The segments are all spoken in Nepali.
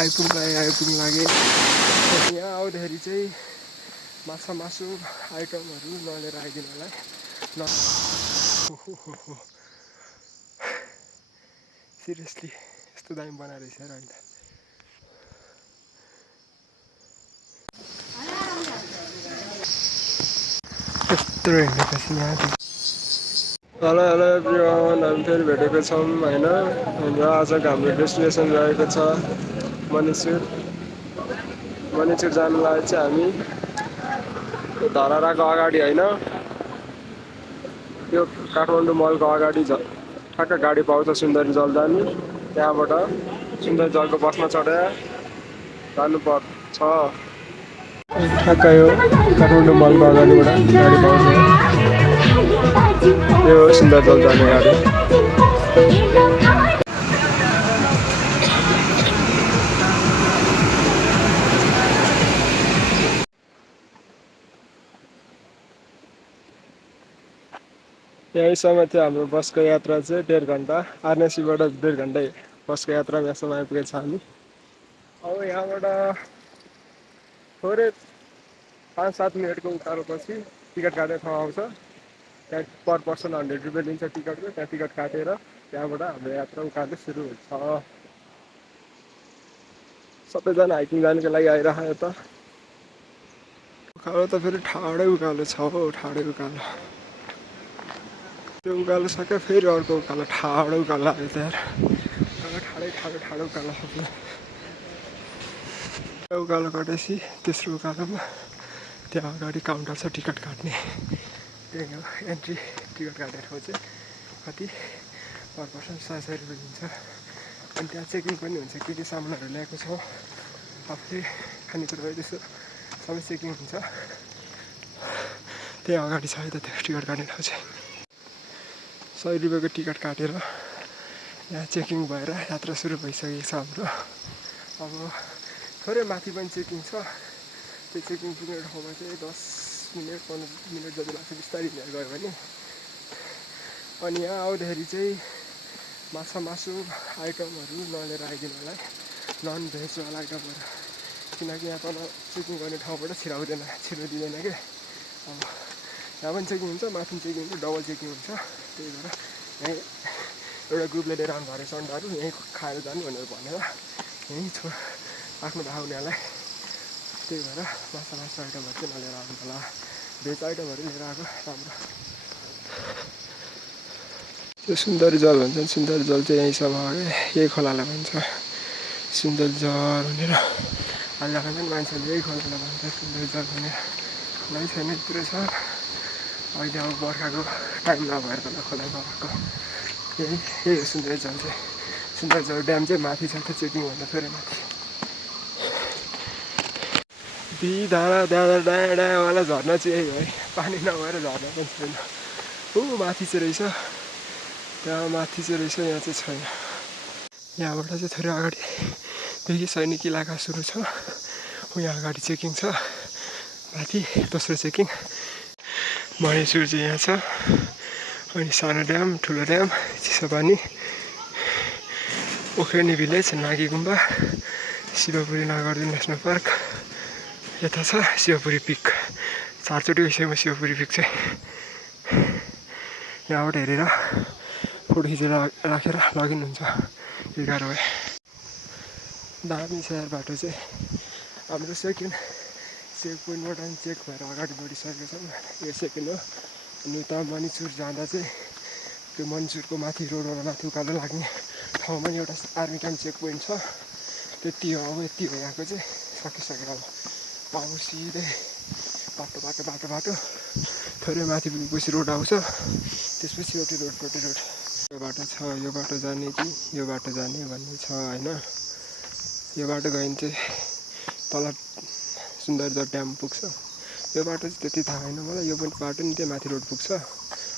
आइपुग्न लागे। यहाँ आउँदाखेरि चाहिँ माछा मासु आइटमहरू नलिएर आइदिनु होला न। सिरियसली यस्तो दामी बनाएर रहेछ र अन्त यत्रो हिँडेपछि यहाँ। हेलो एभ्रिवान, हामी फेरि भेटेको छौँ होइन। र आजको हाम्रो डेस्टिनेसन रहेको छ मणिचुर। मणिचुर जानुलाई चाहिँ हामी धरहराको अगाडि होइन, त्यो काठमाडौँ मलको अगाडि ठ्याक्क गाडी पाउँछ सुन्दरी जल जाने, त्यहाँबाट सुन्दरी जलको बसमा चढेर जानुपर्छ। ठ्याक्क यो काठमाडौँ मलको अगाडिबाट गाडी पाउँछ, यो सुन्दरी जल जाने गाडी। यहीसम्म थियो हाम्रो बसको यात्रा चाहिँ 1.5 घन्टा। आरएनसीबाट 1.5 घन्टा बसको यात्रामा यहाँसम्म आइपुगेको छ हामी। अब यहाँबाट थोरै 5-7 मिनटको उकालोपछि टिकट काट्ने ठाउँ आउँछ। त्यहाँ पर पर्सन 100 रुपियाँ लिन्छ टिकटको। त्यहाँ टिकट काटेर त्यहाँबाट हाम्रो यात्रा उकालो सुरु हुन्छ। सबैजना हाइकिङ जानुको लागि आइरहेको यता। उकालो त फेरि ठाडै उकालो छ हौ, ठाडै उकालो। त्यो उकालो सक्यो फेरि अर्को उकालो, ठाडो उकालो आयो त्यहाँ। ठाडो उकालो सक्यो। उकालो कटेपछि तेस्रो उकालोमा त्यहाँ अगाडि काउन्टर छ टिकट काट्ने। त्यही हो एन्ट्री। टिकट काटेर चाहिँ कति पर पर्सन 100 रुपियाँ दिन्छ। अनि त्यहाँ चेकिङ पनि हुन्छ, के सामानहरू ल्याएको छ, आफूले खानेकुराहरू त्यसो सबै चेकिङ हुन्छ। त्यही अगाडि छ है त त्यो टिकट काट्ने ठाउँ चाहिँ। 100 रुपियाँको टिकट काटेर यहाँ चेकिङ भएर यात्रा सुरु भइसकेको छ हाम्रो। अब थोरै माथि पनि चेकिङ छ। त्यो चेकिङ पुग्ने ठाउँमा चाहिँ 10 मिनट 15 मिनट जति लाग्छ बिस्तारै हिँडेर गयो भने। अनि यहाँ आउँदाखेरि चाहिँ माछा मासु आइटमहरू नलिएर आइदिनु होला, नन भेजवाला आइटमहरू, किनकि यहाँ तल चेकिङ गर्ने ठाउँबाट छिराउँदैन, छिर्नु दिँदैन क्या। अब यहाँ पनि चेकिङ हुन्छ, माथि चेकिङ हुन्छ, डबल चेकिङ हुन्छ। त्यही भएर यहीँ एउटा ग्रुपले लिएर आउनु भएको रहेछ अन्डाहरू, यहीँ खाएर जानु भनेर भनेर यहीँ आफ्नो भाइ हुनेहरूलाई। त्यही भएर माछा मासु आइटमहरू चाहिँ नलिएर आउनु होला, भेज आइटमहरू लिएर आएको राम्रो। त्यो सुन्दरी जल भन्छन्, सुन्दरी जल चाहिँ यहीँसम्म हो क्या, यही खोलालाई भन्छ सुन्दरी जल भनेर। अहिले भन्छन् मान्छेले यही खोलालाई भन्छ सुन्दरी जल भनेर। नै छैन यत्रो छ। अहिले अब बर्खाको टाइम नभएर होला खोला नभएको। यही हो सुन्दरी जल चाहिँ। सुन्दरी जल ड्याम चाहिँ माथि छ, त्यो चेकिङभन्दा थोरै माथि। डाँडा डाँडावाला झर्ना चाहिँ यही हो है, पानी नभएर झर्ना पनि छैन। ऊ माथि चाहिँ रहेछ, त्यहाँ माथि चाहिँ रहेछ, यहाँ चाहिँ छैन। यहाँबाट चाहिँ थोरै अगाडिदेखि सैनिक इलाका सुरु छ। यहाँ अगाडि चेकिङ छ, माथि दोस्रो चेकिङ। मणिचुर चाहिँ यहाँ छ। अनि सानो ड्याम, ठुलो ड्याम, चिसोपानी, ओखरेनी भिलेज, नागी गुम्बा, शिवपुरी नागार्जुन नेसनल पार्क, यता छ शिवपुरी पिक। 4 चोटि गइसक्यो शिवपुरी पिक चाहिँ। यहाँबाट हेरेर फोटो खिचेर राखेर लगइन हुन्छ 11 भए। दामी छ यार बाटो चाहिँ। हाम्रो सेकेन्ड चेक पोइन्टबाट पनि चेक भएर अगाडि बढिसकेको छौँ, यो सेकेन्ड हो। अनि उता मणिचुर जाँदा चाहिँ त्यो मणिचुरको माथि रोडबाट माथि उकालो लाग्ने ठाउँमा एउटा आर्मी क्याम्प चेक पोइन्ट छ। त्यति हो, अब यति हो यहाँको चाहिँ। सकिसक्यो अब सिधै बाटो थोरै माथि पुगेपछि रोड आउँछ, त्यसपछि एउटै रोड। यो बाटो छ, यो बाटो जाने कि यो बाटो जाने भन्ने छ होइन। यो बाटो गयो भने चाहिँ तल सुन्दरजल ड्याम पुग्छ। यो बाटो चाहिँ त्यति थाहा छैन मलाई, यो पनि बाटो नि त्यही माथि रोड पुग्छ,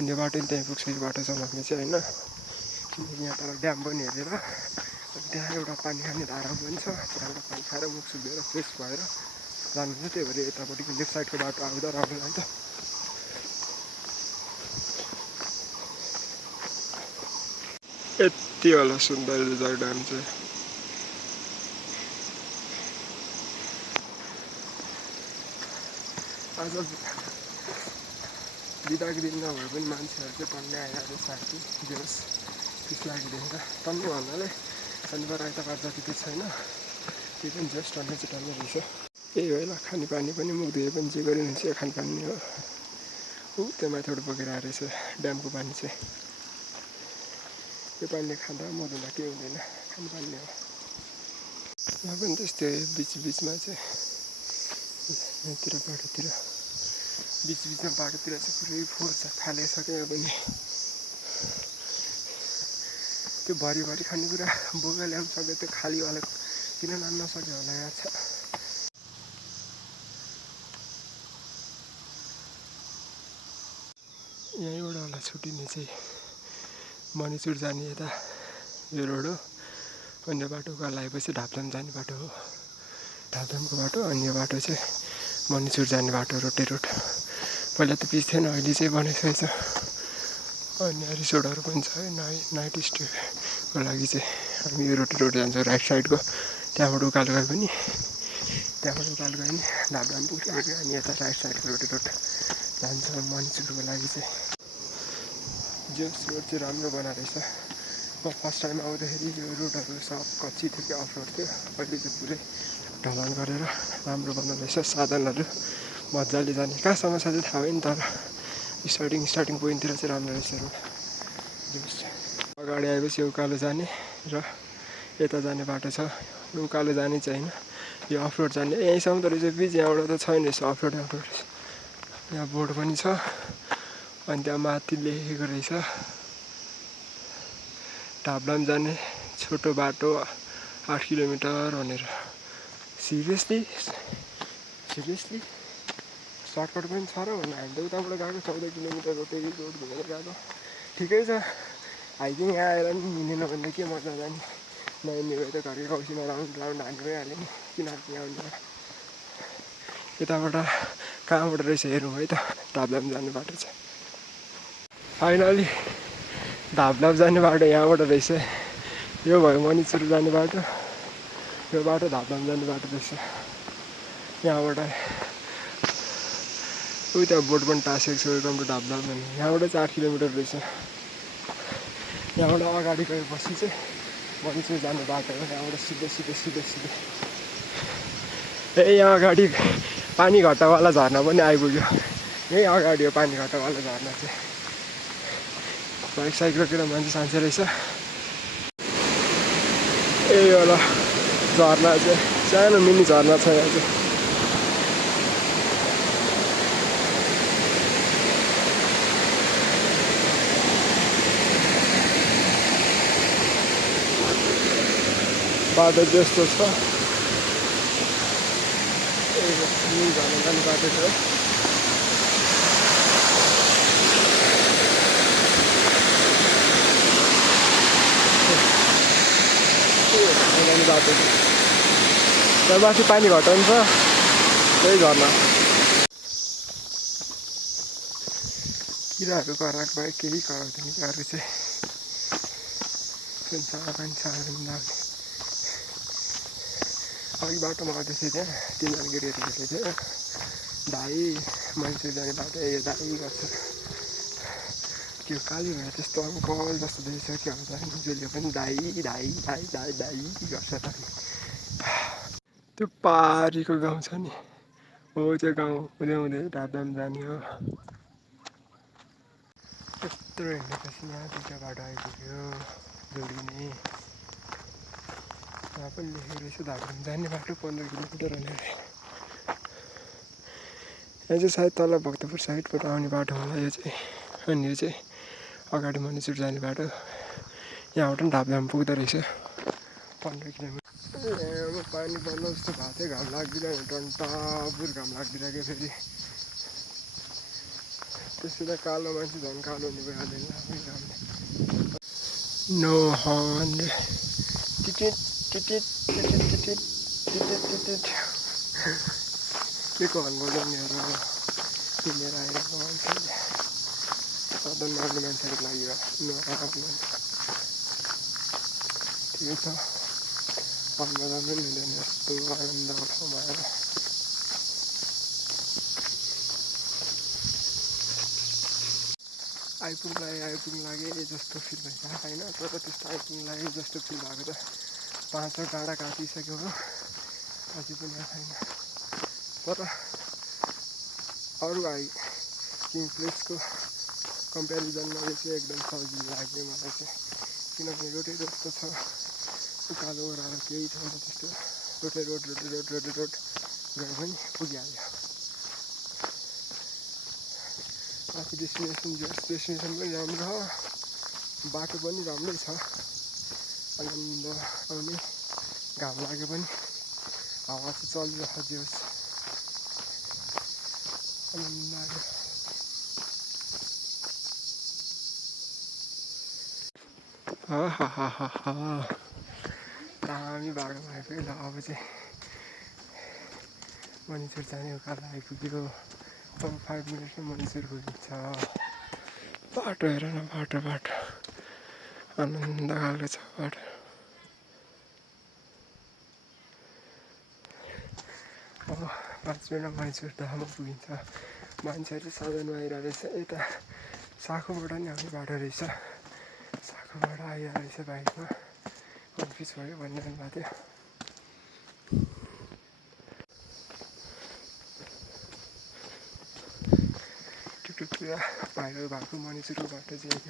अनि यो बाटो नि त्यहीँ पुग्छ। यो बाटो चलाउने चाहिँ होइन, किनकि यहाँ तल ड्याम पनि हेरेर। अनि त्यहाँ एउटा पानी खाने धारा पनि छ, त्यहाँबाट पानी खाएर मुख सुकेर फ्रेस भएर जानुहुन्छ। त्यही भएर यतापट्टिको लेफ्ट साइडको बाटो आउँदा राम्रो लाग्छ। यति होला सुन्दरजल ड्याम चाहिँ। आज बिदाको दिन नभए पनि मान्छेहरू चाहिँ टन्नै आइरहेको साथी जे होस् त्यस लागिदेखि त टन्नै भन्नाले शनिबार आइतबार जति चाहिँ छैन त्यो पनि जस्ट टन्नै चाहिँ टन्नै रहेछ। यही हो ल, खानेपानी पनि मुख धुए पनि जे गरे पनि चाहिँ खानेपानी नै हो। त्यो माथिबाट बोकेर आएर रहेछ ड्यामको पानी चाहिँ। यो पानीले खाँदा म धुँदा केही हुँदैन, खानेपानी नै हो। यहाँ पनि त्यस्तै बिचमा चाहिँ यहाँतिर बाटोतिर बिचमा बाटोतिर चाहिँ पुरै फोहोर छ, फालिसक्यो यहाँ पनि। त्यो भरिभरि खानेकुरा बोकेर ल्याउनु सक्यो, त्यो खालीवाला किन लान नसक्यो होला। यहाँ छ यहीँबाट होला छुट्टिने चाहिँ मणिचुर जाने यता यो रोड हो। अन्य बाटो उकालो आएपछि ढापधाम जाने बाटो हो, ढापधामको बाटो। अनि यो बाटो चाहिँ मणिचुर जाने बाटो, रोटे रोड। पहिला त पिच थिएन, अहिले चाहिँ बनाइसकेको छ। अन्य रिसोर्टहरू पनि छ है, नाइट स्टेको लागि चाहिँ। हामी यो रोटे रोड जान्छौँ राइट साइडको, त्यहाँबाट उकालो गए पनि ढापधाम पुग्छ। अनि यता राइट साइडको रोटे रोड जान्छौँ मणिचुरको लागि चाहिँ। जस रोड चाहिँ राम्रो बनाएको रहेछ। म फर्स्ट टाइम आउँदाखेरि यो रोडहरू सब कच्ची थियो कि अफ रोड थियो, अहिले चाहिँ पुरै ढलान गरेर राम्रो बनाएको रहेछ। साधनहरू मजाले जाने, कहाँसम्म छ चाहिँ थाहा होइन, तर स्टार्टिङ पोइन्टतिर चाहिँ राम्रो रहेछ रोड। अगाडि आएपछि उकालो जाने र यता जाने बाटो छ। उकालो जाने चाहिँ होइन, यो अफ रोड जाने। यहीँसम्म त रहेछ बिच, यहाँबाट त छैन रहेछ अफ रोड रहेछ। यहाँ बोर्ड पनि छ। अनि त्यहाँ माथि लेखेको रहेछ ढापधाम जाने छोटो बाटो 8 किलोमिटर भनेर। सिरियसली सर्टकट पनि छ र भन्दा हामी त उताबाट गएको 14 किलोमिटर रोड घुमेर गएको। ठिकै छ, हाइकिङ आएर पनि मिलेन भने के मजा जाने। नहिने भए त घरको कौसीमा राउन्ड हान्नु भइहाल्यो नि, किन आउने। यताबाट कहाँबाट रहेछ हेरौँ है त ढापधाम जाने बाटो चाहिँ। फाइनली ढापधाम जाने बाटो यहाँबाट रहेछ। यो भयो मणिचुर जाने बाटो, यो बाटो ढापधाम जाने बाटो रहेछ। यहाँबाट उता बोर्ड पनि टाँसेको छ, वेलकम टु ढापधाम भन्ने। यहाँबाट चाहिँ 8 किलोमिटर रहेछ। यहाँबाट अगाडि गएपछि चाहिँ मणिचुर जाने बाटो हो। यहाँबाट सिधै यहाँ अगाडि पानी घट्टावाला झर्ना पनि आइपुग्यो। यहीँ अगाडि हो पानी घट्टावाला झर्ना चाहिँ। बाइक साइकलतिर मान्छे सान्छे रहेछ। यही होला झर्ना चाहिँ, सानो मिनी झर्ना छ यहाँ चाहिँ। बाटो त्यस्तो छ, मिनी झर्ना जाने बाटो छ। बाटो त्यहाँ माथि पानी घटाउँछ, त्यही झर्ना। किराहरू कराएको भए केही कराउँदैन कि अरू चाहिँ सानो पानी लाग्ने। अघि बाटोमा आउँदै थिएँ, त्यहाँ 3 जना केटीहरू भेटेको थियो। दाइ मणिचुर जाने बाटो यो दाइ गर्छ। त्यो काली भएर त्यस्तो अङ्कल जस्तो देखिसक्यो होला जसले पनि दाइ गर्छ त। त्यो पारीको गाउँ छ नि, हो त्यो गाउँ हुँदै ढापधाम जाने हो। यत्रो हिँडेपछि यहाँ 2टा बाटो आइपुग्यो जोडिने। यहाँ पनि लेखेको रहेछ ढापधाम जाने बाटो 15 किलोमिटर भनेर। यहाँ चाहिँ सायद तल भक्तपुर साइडबाट आउने बाटो होला यो चाहिँ। अनि यो चाहिँ अगाडि मणिचुर जाने बाटो। यहाँबाट पनि ढापधाम पुग्दो रहेछ 15 किलोमिटर। अब पानी पर्नु जस्तो भएको थियो, घाम लाग्दिरहेको, टन्टापुर घाम लाग्दिरहेको। फेरि त्यसो त कालो मान्छे झन् कालो हुने भइहाल्दैन घामले। नो हर्न के को हर्न बजाउनेहरू किनेर आइरहेको मान्छेले, साधन मार्ने मान्छेहरूको लागि नो हर्न। ठिकै छ, हर्न बजाउनु पनि हुँदैन, यस्तो आनन्द ठाउँमा आएर। आइपुग्नु लागे जस्तो फिल भइरहेको होइन, तर त्यस्तो आइपुग्नु लागे जस्तो फिल भएको त 5 डाँडा काटिसक्यो हो, अझै पनि छैन। तर अरू हाइकिङ प्लेसको कम्पेरिजनमा यो चाहिँ एकदम सजिलो लाग्यो मलाई चाहिँ, किनभने रोडै जस्तो छ, उकालो ओह्रालो केही छैन त्यस्तो, रोड गए पनि पुगिहाल्यो। आफ्नो डेस्टिनेसन पनि राम्रो हो, बाटो पनि राम्रै छ, आनन्द आउने, घाम लाग्यो पनि हावा चाहिँ चलिरहेको जोस् आनन्द लाग्यो। दामी बाटो भएको ल, अब चाहिँ मनिसुर जाने उकालो आइपुग्यो। अब 5 मिनटमा मनिसुर पुगिन्छ। बाटो हेर न, बाटो आनन्द खालको छ बाटो। अब 5 मिनटमा मनिसुर धाममा पुगिन्छ। मान्छेहरू साधनमा आइरहेको रहेछ, यता साखुबाट नि आउने बाटो रहेछ, साखुबाट आइरहेको रहेछ बाइकमा, कन्फ्युज भयो भनिरहनु भएको थियो। पुरा भाइरल भएको मनिसुरको बाटो चाहिँ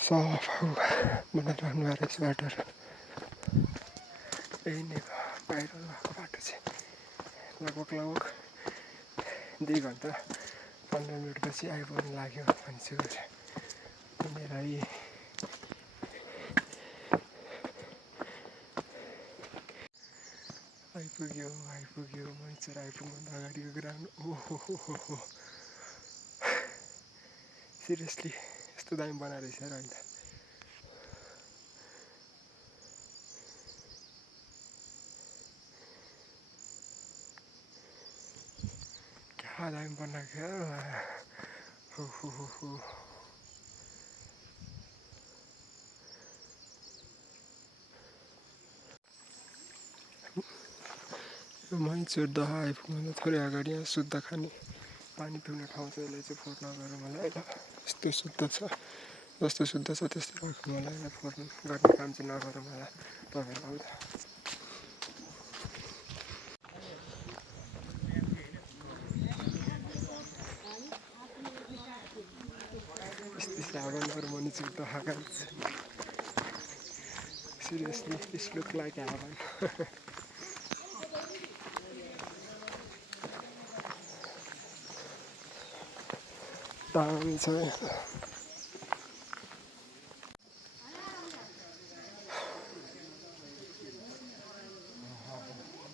सफा बनाइराख्नु भएको रहेछ बाटोहरू। यही नै भाइरल भएको बाटो चाहिँ लगभग 2 घन्टा 15 मिनटपछि आइपुग्नु लाग्यो मनिसुर। मेरै आइपुग्यो मनिसुर आइपुग्नुभन्दा अगाडिको ग्राउन्ड। ओहो सिरियसली यस्तो दामी बनाएर रहेछ र अहिले। क्या दामी बनाएको हो। मनिसुर दह आइपुग्नुभन्दा थोरै अगाडि यहाँ शुद्ध खाने पानी पिउने ठाउँ छ। यसलाई चाहिँ फोहोर नगरौँ मलाई ल, यस्तो शुद्ध छ, जस्तो शुद्ध छ त्यस्तो भएको मलाई यसलाई फोहोर गर्ने काम चाहिँ नगरौँ होला तपाईँहरूलाई। यस्तो हावानहरू मनिसुर दह guys, seriously this look like heaven. दामी छ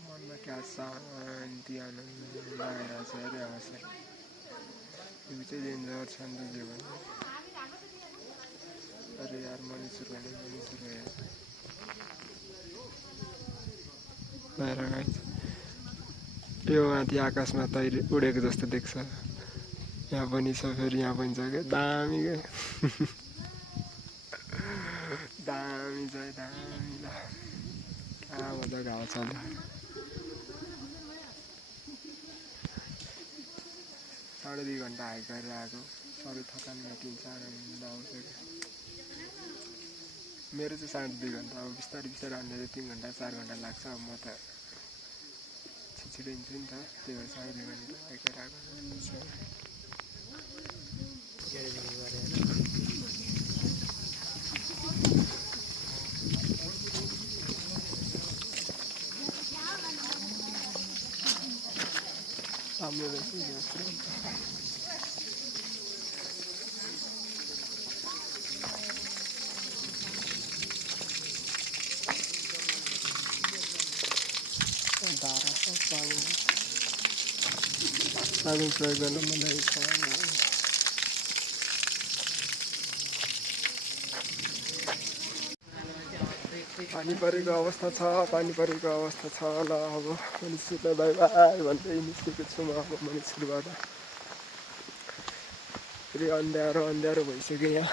मनमा क्या शान्ति आनन्द आइरहेको छ अरे आवाजले। यो चाहिँ डेन्जर छ नि दिदी भने। अरे यार मनिसुर हेर गाइस, यो माथि आकाशमा तैरी उडेको जस्तो देख्छ। यहाँ पनि छ, फेरि यहाँ पनि छ क्या, दामी क्या। दामी छ दामी ल, क्या मजाको हावा चल्छ। साढे 2 घन्टा हाइक गरेर आएको, सबै थकान मेटिन्छ, आनन्द आउँछ क्या। मेरो चाहिँ साढे 2 घन्टा, अब बिस्तारै हान्ने 3 घन्टा 4 घन्टा लाग्छ। अब म त छिटो हिँड्छु नि त, त्यही भएर साढे 2 घन्टा हाइक गरेर आएको। राम्रो रहेछ साबुन प्रयोग गर्नु मनलाई छ। पानी परेको अवस्था छ ल। अब मनिसुरलाई बाई बाई भन्दै निस्केको छु म अब मनिसुरबाट। फेरि अँध्यारो भइसक्यो, यहाँ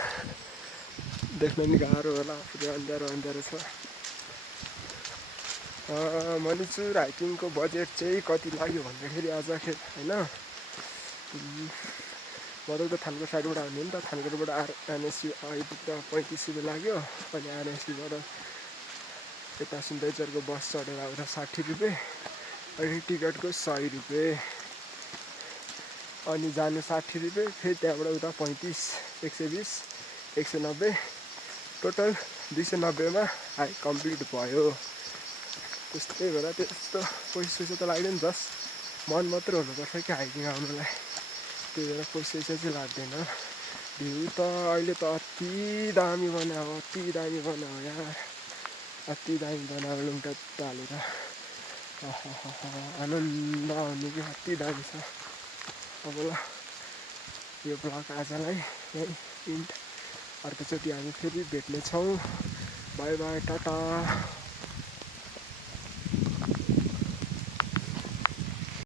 देख्न नि गाह्रो होला, फेरि अँध्यारो छ। मनिसुर हाइकिङको बजेट चाहिँ कति लाग्यो भन्दाखेरि आजखेर होइन, मधुक त थानको साइडबाट आउने नि त थानकोबाट एनएससी आइपुग्दा 35 रुपियाँ लाग्यो अनि एनएससीबाट यता सिन्धेश्वरको बस चढेर आउँदा 60 रुपियाँ अनि टिकटको 100 रुपियाँ अनि जानु 60 रुपियाँ फेरि त्यहाँबाट उता 35 120 190 टोटल 290 मा कम्प्लिट भयो त्यस्तै भएर त्यस्तो पैसा त लाग्दैन जस्ट मन मात्र हुनुपर्छ कि हाइकिङ आउनुलाई त्यही भएर पैसा चाहिँ लाग्दैन भ्यू त अहिले त अति दामी बनायो यहाँ अति दामी बनायो लुङटा हालेर आनन्द आउने कि अति दामी छ अब ल यो ब्लग आजलाई यही इन्ड अर्कोचोटि हामी फेरि भेट्नेछौँ बाई बाई टाटा